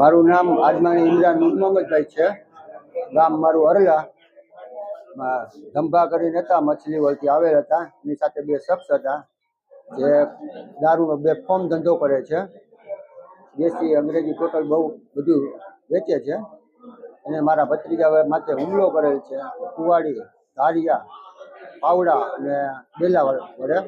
મારું નામ આજમાની ઇમરાન મોહમ્મદભાઈ છે. ગામ મારું અરલા. ધંભા કરીને હતા, મછલી વળતી આવેલ હતા. એની સાથે બે શખ્સ હતા જે દારૂનો બેફામ ધંધો કરે છે. દેશી અંગ્રેજી ટોટલ બહુ બધું વેચે છે. અને મારા ભત્રીજા માથે હુમલો કરેલ છે. કુવાડી, ધારિયા, પાવડા અને બેલા વડે.